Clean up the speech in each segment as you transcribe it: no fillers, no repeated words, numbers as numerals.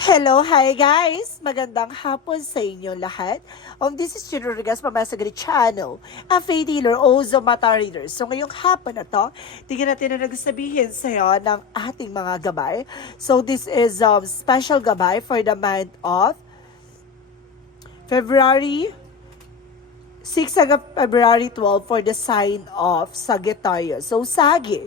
Hello, hi guys! Magandang hapon sa inyo lahat. This is Chino Rodriguez from Masagari Channel, a faith healer, also mata reader. So ngayong hapon na to, tingnan natin na nagsabihin sa'yo ng ating mga gabay. So this is special gabay for the month of February 6 hanggang February 12 for the sign of Sagittarius. So, Sagi,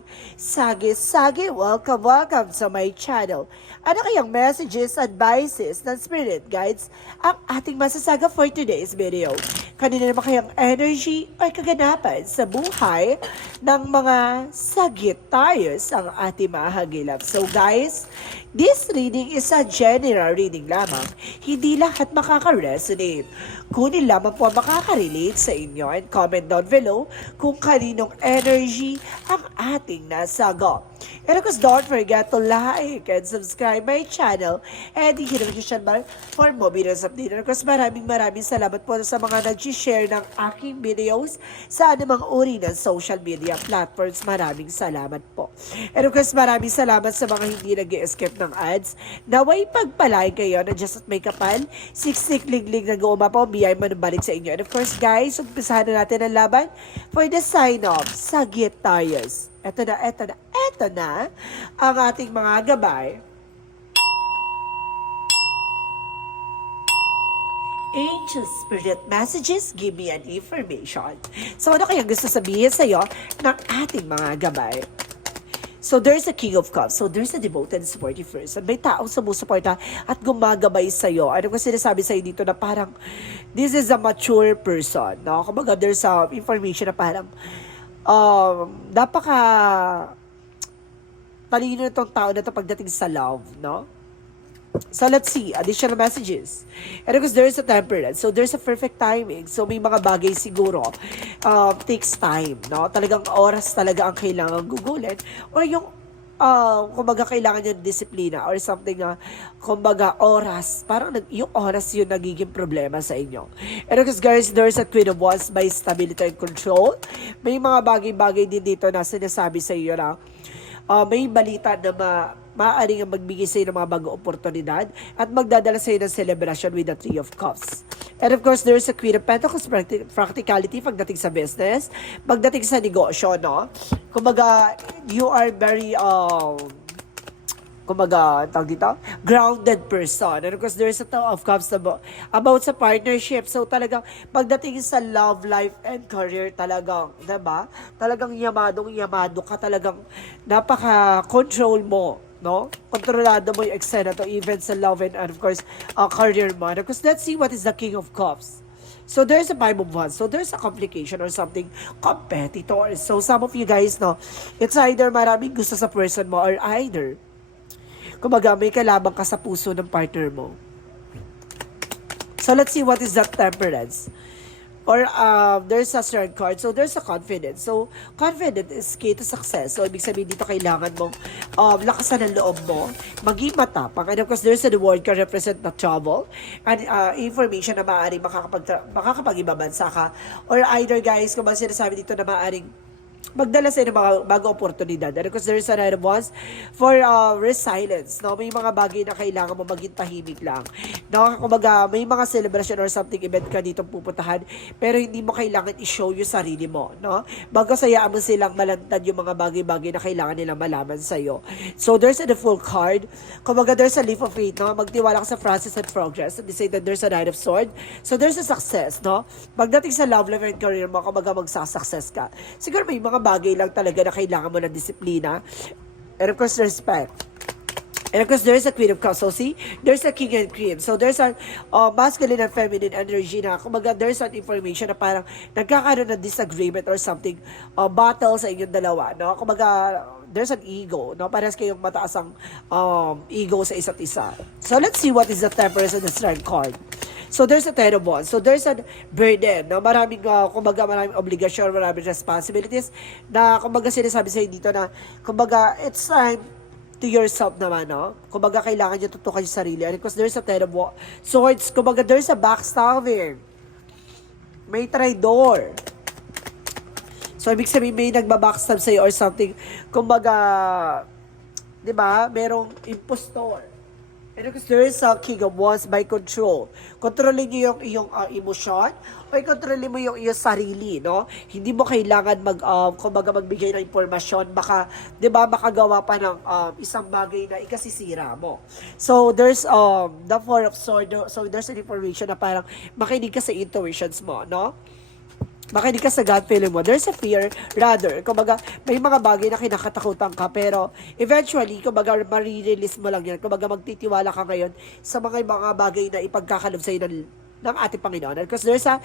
welcome sa my channel. Ano kayang messages, advices ng spirit guides ang ating masasaga for today's video? Kanina naman kayang energy o kaganapan sa buhay ng mga Sagittarius ang ating mahagilap. So guys, this reading is a general reading lamang. Hindi lahat makaka-resonate. Kunin lamang po ang makaka-relate sa inyo and comment down below kung kaninong energy ang ating nasagot. And of course, don't forget to like and subscribe my channel and hit the notification bell for more videos update. And of course, maraming salamat po sa mga nag-share ng aking videos sa anumang uri ng social media platforms. Maraming salamat po. And of course, maraming salamat sa mga hindi nag-escape ng ads. Naway pagpalay kayo na just at may kapal, siksik liglig na gumapaw, biyay manubalik sa inyo. And of course, guys, umpisahan na natin ang laban for the sign of Sagittarius. Eto na ang ating mga gabay. Angel Spirit Messages, give me an information. So ano kaya gusto sabihin sa iyo ng ating mga gabay? So there's a King of Cups. So there's a devoted and supportive person. May taong sumusuporta at gumagabay sa iyo. Ano ko sinasabi sa iyo dito na parang this is a mature person. No? Kumbaga there's a information na parang napaka talino itong tao na ito pagdating sa love, no? So let's see, additional messages. And because there's a temperance, so there's a perfect timing. So may mga bagay siguro takes time, no? Talagang oras talaga ang kailangan gugulin. Or yung kumbaga kailangan yung disiplina or something na kumbaga oras, parang yung oras yun nagiging problema sa inyo. And because guys, there's a Queen of Wands by stability and control. May mga bagay-bagay din dito na sinasabi sa iyo na may balita na maaaring magbigay sa iyo ng mga bagong oportunidad at magdadala sa iyo ng celebration with the Three of Cups. And of course, there's a Queen of Pentacles, practicality pagdating sa business, pagdating sa negosyo, no? Kumbaga, you are very, tawag dito, grounded person. And of course, there's a Two of Cups about sa partnership. So talagang pagdating sa love life and career talagang, diba? Talagang yamado ka, talagang napaka-control mo, no? Kontrolado mo yung eksena to, even sa love and of course, career mo. And of course, let's see what is the King of Cups. So there's a Five of Wands. So there's a complication or something competitor. So some of you guys, no, it's either maraming gusto sa person mo or either kumbaga, may kalabang ka sa puso ng partner mo. So, let's see what is that temperance. Or, there's a third card. So, there's a confidence. So, confidence is key to success. So, ibig sabihin dito, kailangan mong lakasan ng loob mo. Maging matapang. And of course, there's a word can represent na trouble. And information na maaaring makakapag-ibabansa ka. Or either, guys, kung ba sinasabi dito na maaaring magdala sa inyo mga bagong oportunidad. And because there is a Nine of Wands for resilience, no? May mga bagay na kailangan mo maging tahimik lang. No? Kumbaga, may mga celebration or something event ka dito pupuntahan, pero hindi mo kailangan i-show yung sarili mo, no? Bago sayaan mo silang malantad yung mga bagay-bagay na kailangan nilang malaman sa iyo. So, there's a full card. Kumbaga, there's a leap of faith, no? Magtiwala ka sa process and progress. And they say that there's a Knight of Sword. So, there's a success, no? Pagdating sa love life and career mo, kumbaga magsasuccess ka. Siguro may mga bagay lang talaga na kailangan mo ng disiplina. And of course, respect. And of course, there's a Queen of Cups. So see, there's a King and Queen. So there's a masculine and feminine energy na kumbaga there's an information na parang nagkakaroon ng disagreement or something, battle sa inyong dalawa. No? Kumbaga, there's an ego. No? Parehas kayong mataas ang ego sa isa't isa. So let's see what is the temperance and the strength card. So there's a Ten of Wands. So there's a burden, no? Maraming maraming obligasyon, maraming responsibilities na kumbaga sinasabi sa dito na kumbaga it's time to yourself naman, no? Kumbaga kailangan niyo tutukan yung sarili. And because there's a Ten of Swords, kumbaga there's a backstabbing. May traidor. So ibig sabihin may nagbabackstab sa iyo or something. Kumbaga, 'di ba? Merong impostor. And because there is a King of Wands by control. Kontrolin niyo yung iyong emosyon o kontrolin mo yung iyong sarili, no? Hindi mo kailangan kumbaga magbigay ng impormasyon. Baka, di ba, makagawa pa ng isang bagay na ikasisira mo. So, there's the Four of Swords. So, there's an information na parang makinig ka sa intuitions mo, no? Makinig ka sa gut feeling mo. There's a fear, rather. Kumbaga, may mga bagay na kinakatakutan ka, pero eventually, kumbaga, marirelease mo lang yan. Kumbaga, magtitiwala ka ngayon sa mga bagay na ipagkakalob sa'yo ng ating Panginoon. Because there's a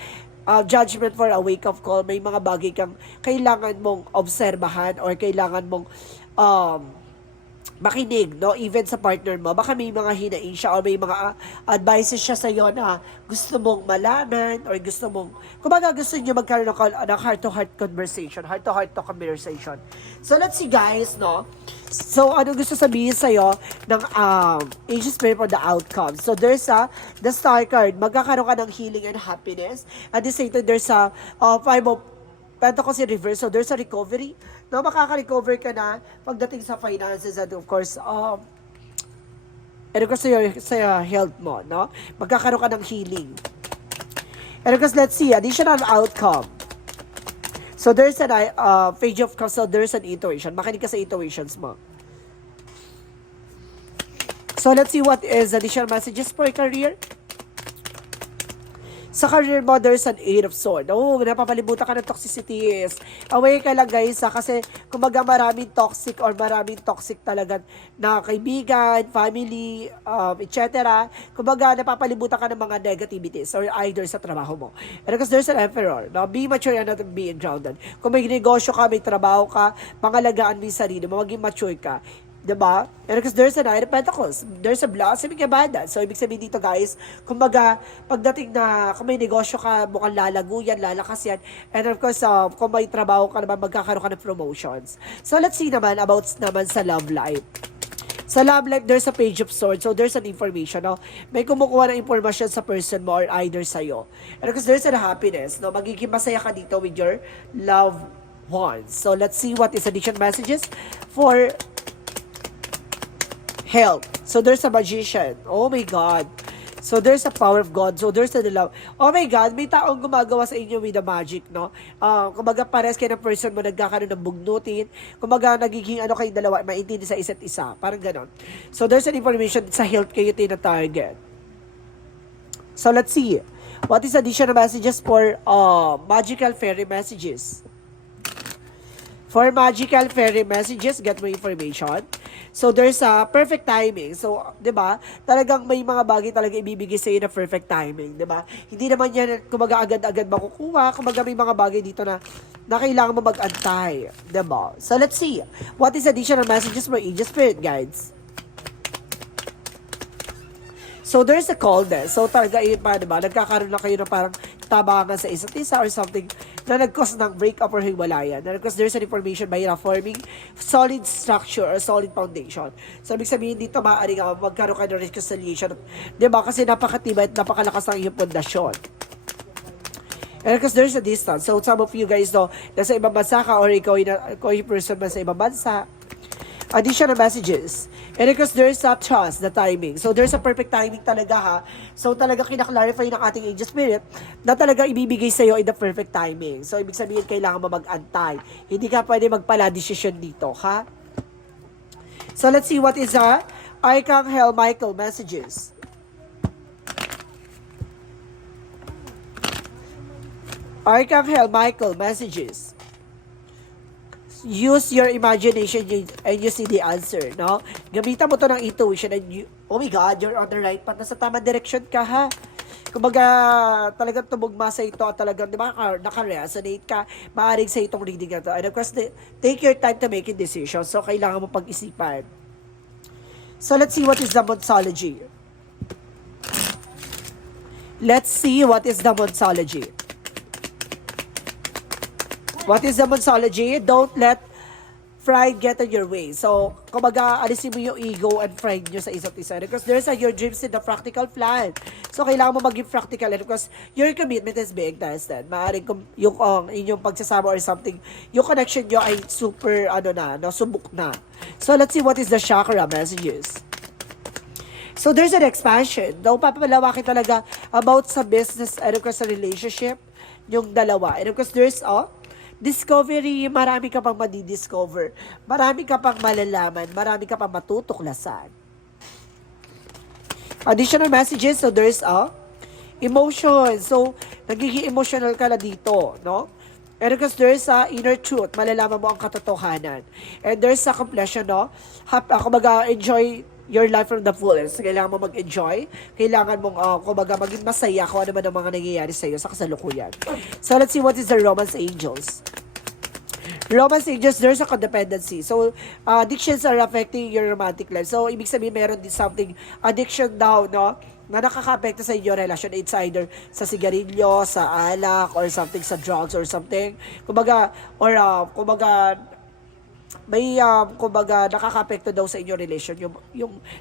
judgment for a wake-up call. May mga bagay kang kailangan mong obserbahan or kailangan mong makinig, no? Even sa partner mo, baka may mga hinaing siya o may mga advices siya sa iyo na gusto mong malaman or gusto mong, kumbaga gusto niyo magkaroon ng heart-to-heart conversation, heart-to-heart conversation. So, let's see guys, no? So, ano gusto sabihin sa'yo ng Angel Spirit for the outcome? So, there's the Star card. Magkakaroon ka ng healing and happiness. At the same time, there's Five of Pentacles in reverse. So, there's a recovery. No, makaka-recover ka na pagdating sa finances and of course, and of course, sa health mo, no? Magkakaroon ka ng healing. And of course, let's see, additional outcome. So, there's an Page of Cups, so there's an intuition. Makinig ka sa intuitions mo. So, let's see what is additional messages for career. Sa career mo, there's an Eight of Swords. Oh, napapalibutan ka ng toxicities. Away ka lang guys, kasi kumbaga maraming toxic or maraming toxic talaga na kaibigan, family, etc. Kumbaga napapalibutan ka ng mga negativities or either sa trabaho mo. And because there's an Emperor, no? Be mature and not being grounded. Kung may negosyo ka, may trabaho ka, pangalagaan mo yung sarili mo, maging mature ka. Diba? And because there's a Knight of Pentacles, there's a blossoming abundance. So, ibig sabihin dito guys, kumbaga, pagdating na, kung may negosyo ka, mukhang lalago yan, lalakas yan. And of course, kung may trabaho ka naman, magkakaroon ka ng promotions. So, let's see naman about naman sa love life. Sa love life, there's a Page of Swords. So, there's an information. No? May kumukuha ng information sa person mo or either sa'yo. And because there's a happiness. No? Magiging masaya ka dito with your loved ones. So, let's see what is additional messages for health. So, there's a magician. Oh my God. So, there's a power of God. So, there's a love. Oh my God, may taong gumagawa sa inyo with the magic, no? Kumbaga, pares kayo ng person mo nagkakaroon ng bugnutin. Kumbaga, nagiging kayong dalawa, maintindi sa isa't isa. Parang ganon. So, there's an information sa health kayo tina-target. So, let's see. What is additional messages for magical fairy messages? For magical fairy messages, get more information. So, there's a perfect timing. So, di ba? Talagang may mga bagay talaga ibibigay sa'yo na perfect timing. Di ba? Hindi naman yan, kumaga agad-agad makukuha. Kumaga may mga bagay dito na kailangan mo mag-antay. Di ba? So, let's see. What is additional messages for Angel Spirit Guides? So, there's a coldness. So, talaga yun pa, diba? Nagkakaroon na kayo na parang tabangan sa isa't isa or something na nag-cause ng breakup or hiwalayan. And because there's an information by forming solid structure or solid foundation. So, ibig sabihin dito, maaaring magkaroon ka ng reconciliation. Diba? Kasi napakatibay at napakalakas ng iyong pundasyon. And because there's a distance. So, some of you guys know, nasa ibang bansa ka or ikaw yung person man sa ibang bansa. Additional messages. And because there's a trust, the timing. So, there's a perfect timing talaga ha. So, talaga kinaklarify ng ating Angel Spirit na talaga ibibigay sa'yo in the perfect timing. So, ibig sabihin, kailangan mo mag-antay. Hindi ka pwede magpala-decision dito, ha? So, let's see what is Archangel Michael messages. Archangel Michael messages. Use your imagination and you see the answer, no? Gamitan mo to ng intuition and oh my God, you're on the right path. Nasa tamang direction ka, ha? Kumbaga, talagang tumugma sa ito at talagang, di ba, naka-resonate ka, maaaring sa itong reading na to. And of course, take your time to make a decision. So, kailangan mo pag-isipan. So, let's see what is the Monsology. Let's see what is the Monsology. What is the Monsology? Don't let pride get in your way. So, kumbaga, alisin mo yung ego and pride nyo sa isa't isa. Because there's your dreams in the practical plan. So, kailangan mo maging practical. And because your commitment is being tested. Maaaring yung inyong pagsasama or something, yung connection nyo ay super, subok na. So, let's see what is the chakra messages. So there's an expansion. Daw papalawakin talaga about sa business and of course sa relationship, yung dalawa. And of course there's discovery, marami ka pang madidiscover. Marami ka pang malalaman, marami ka pang matutuklasan. Additional messages, so there's emotion. So, nagiging emotional ka na dito, no? And because there's inner truth, malalaman mo ang katotohanan. And there's a completion, no? Kumbaga, enjoy your life from the fullest. Kailangan mo mag-enjoy. Kailangan mong, kumbaga, maging masaya kung ano man ang mga nangyayari sa'yo sa kasalukuyan. So, let's see what is the romance angels. Romance angels, there's a codependency. So, addictions are affecting your romantic life. So, ibig sabihin, meron din something, addiction daw, no? Na nakaka-apekto sa inyong relasyon. It's either sa sigarilyo, sa alak, or something sa drugs, or something. Kumbaga, or, may, kumbaga, nakaka-apekto daw sa inyong relation.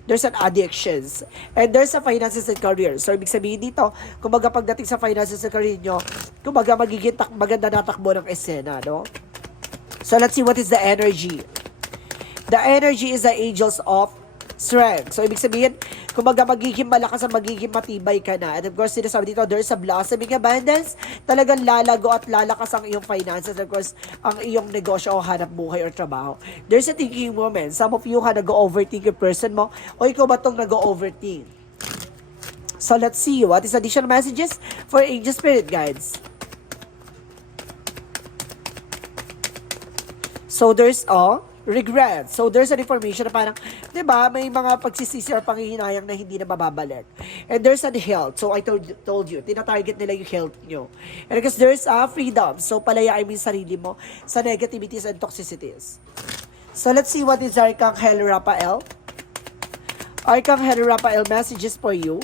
There's an addictions. And there's a finances and career. So, ibig sabihin dito, kumbaga, pagdating sa finances and career nyo, kumbaga, magiging maganda na takbo ng esena, no? So, let's see what is the energy. The energy is the angels of strength. So, ibig sabihin, kumbaga magiging malakas at magiging matibay ka na. And of course, sinasabi dito, there's a blossoming abundance. Talagang lalago at lalakas ang iyong finances. And of course, ang iyong negosyo o hanap buhay or trabaho. There's a thinking moment. Some of you ka nag-overthink yung person mo. O ikaw ba itong nag-overthink? So, let's see. What is additional messages for angel spirit guides? So, there's regret. So, there's an information na parang, di ba, may mga pagsisisi or panghihinayang na hindi na mababalik. And there's an health. So, I told you, tinatarget nila yung health nyo. And because there's freedom. So, palayain mo yung sarili mo sa negativities and toxicities. So, let's see what is Archangel Raphael. Archangel Raphael messages for you.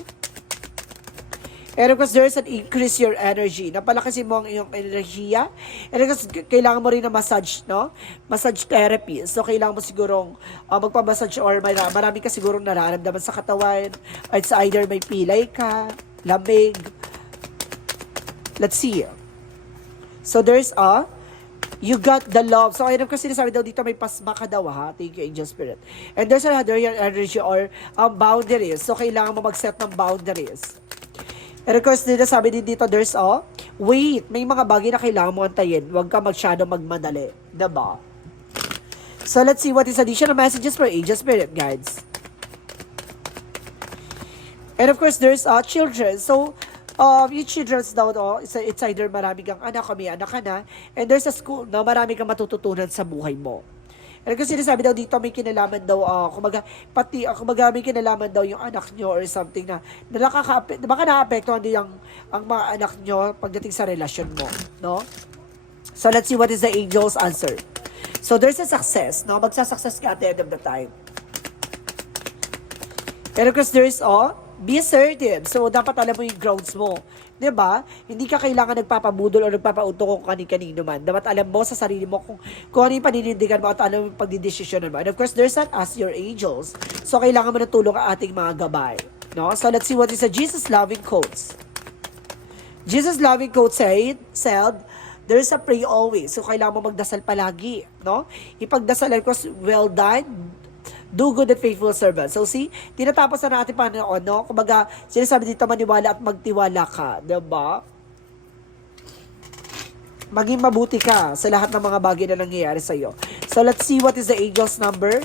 And of course, there's an increase your energy. Napalakasin mo ang iyong enerhiya. And of course, kailangan mo rin na massage, no? Massage therapy. So, kailangan mo sigurong magpamassage or marami ka sigurong nararamdaman sa katawan. It's either may pilay ka, lamig. Let's see. So, there's you got the love. So, ayun kasi sinasabi daw dito, may pasma ka daw, ha? Thank you, Angel Spirit. And there's another energy or boundaries. So, kailangan mo mag-set ng boundaries. And of course, sabi din dito, there's wait, may mga bagay na kailangan mo antayin. Huwag ka masyado magmadali. Diba? So, let's see what is additional messages for angel spirit guides. And of course, there's children. So, yung children's daw, it's either marami kang anak o may anak ka na. And there's a school na marami kang matututunan sa buhay mo. And kasi sinasabi daw dito, may kinalaman daw, kumbaga may kinalaman daw yung anak nyo or something na baka nakapektuhan din ang mga anak nyo pagdating sa relasyon mo, no? So, let's see what is the angel's answer. So, there's a success, no? Magsasuccess ka at the end of the time. And of course, there's be assertive. So, dapat alam mo yung grounds mo. Diba? Hindi ka kailangan nagpapabudol o nagpapauto kung kanin-kanino man. Dapat alam mo sa sarili mo kung ano yung paninindigan mo at ano yung pagdidesisyonan mo. And of course, there's that as your angels. So, kailangan mo na tulong ang ating mga gabay. No? So, let's see what is a Jesus loving quotes. Jesus loving quote said, there's a pray always. So, kailangan mo magdasal palagi. No? Ipagdasalan ko, well done, do good and faithful servant. So, see, tinatapos na natin Panginoon, no? Kumbaga, sinasabi dito, maniwala at magtiwala ka. Diba? Maging mabuti ka sa lahat ng mga bagay na nangyayari sa'yo. So, let's see what is the angel's number.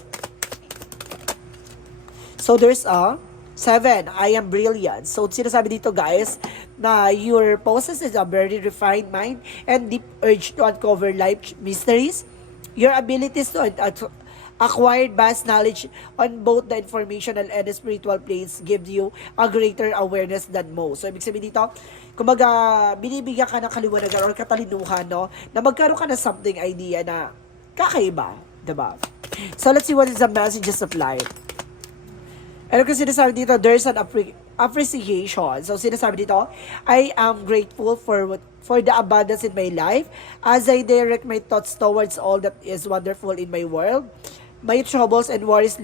So, there's 7. I am brilliant. So, sinasabi dito, guys, na your possesses a very refined mind and deep urge to uncover life mysteries. Your abilities to acquired vast knowledge on both the informational and the spiritual planes gives you a greater awareness than most. So, ibig sabihin dito, kumbaga, binibigyan ka ng kaliwanagan or katalinuhan, no? Na magkaroon ka ng something idea na kakaiba, diba? So, let's see what is the messages of life. And kasi sinasabi dito, there's an appreciation. So, sinasabi dito, I am grateful for the abundance in my life as I direct my thoughts towards all that is wonderful in my world. My troubles and worries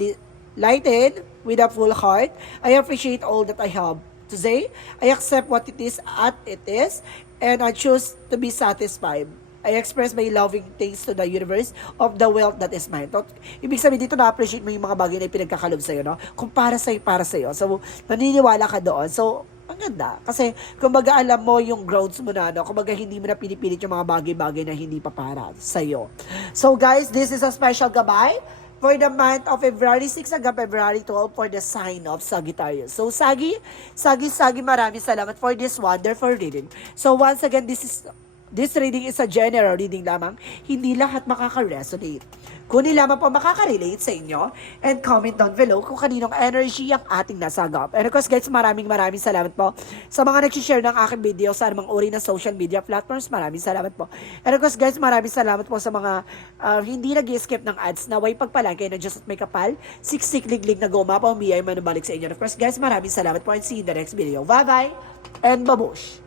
lightened with a full heart. I appreciate all that I have to say. I accept what it is at it is, and I choose to be satisfied I express my loving thanks to the universe of the wealth that is mine. So, ibig sabihin dito na-appreciate mo yung mga bagay na pinagkakalob sa'yo, no? Kung para sa'yo. So, naniniwala ka doon. So, ang ganda. Kasi, kumbaga alam mo yung grounds mo na, no? Kumbaga hindi mo na pinipilit yung mga bagay-bagay na hindi pa para sa'yo. So, guys, this is a special gabay for the month of February 6 hanggang February 12 for the sign of Sagittarius. So, Sagi, maraming salamat for this wonderful reading. So, once again, this reading is a general reading lamang. Hindi lahat makaka-resonate. Kunin lamang po makaka-relate sa inyo and comment down below kung kaninong energy ang ating nasagap. And of course guys, maraming salamat po sa mga nag-share ng aking video sa anumang uri ng social media platforms. Maraming salamat po. And of course guys, maraming salamat po sa mga hindi nag-skip ng ads na way pagpalagay na Diyos at may kapal, siksik liglig na goma pa umiyay manubalik sa inyo. And of course guys, maraming salamat po and see you in the next video. Bye bye and babush!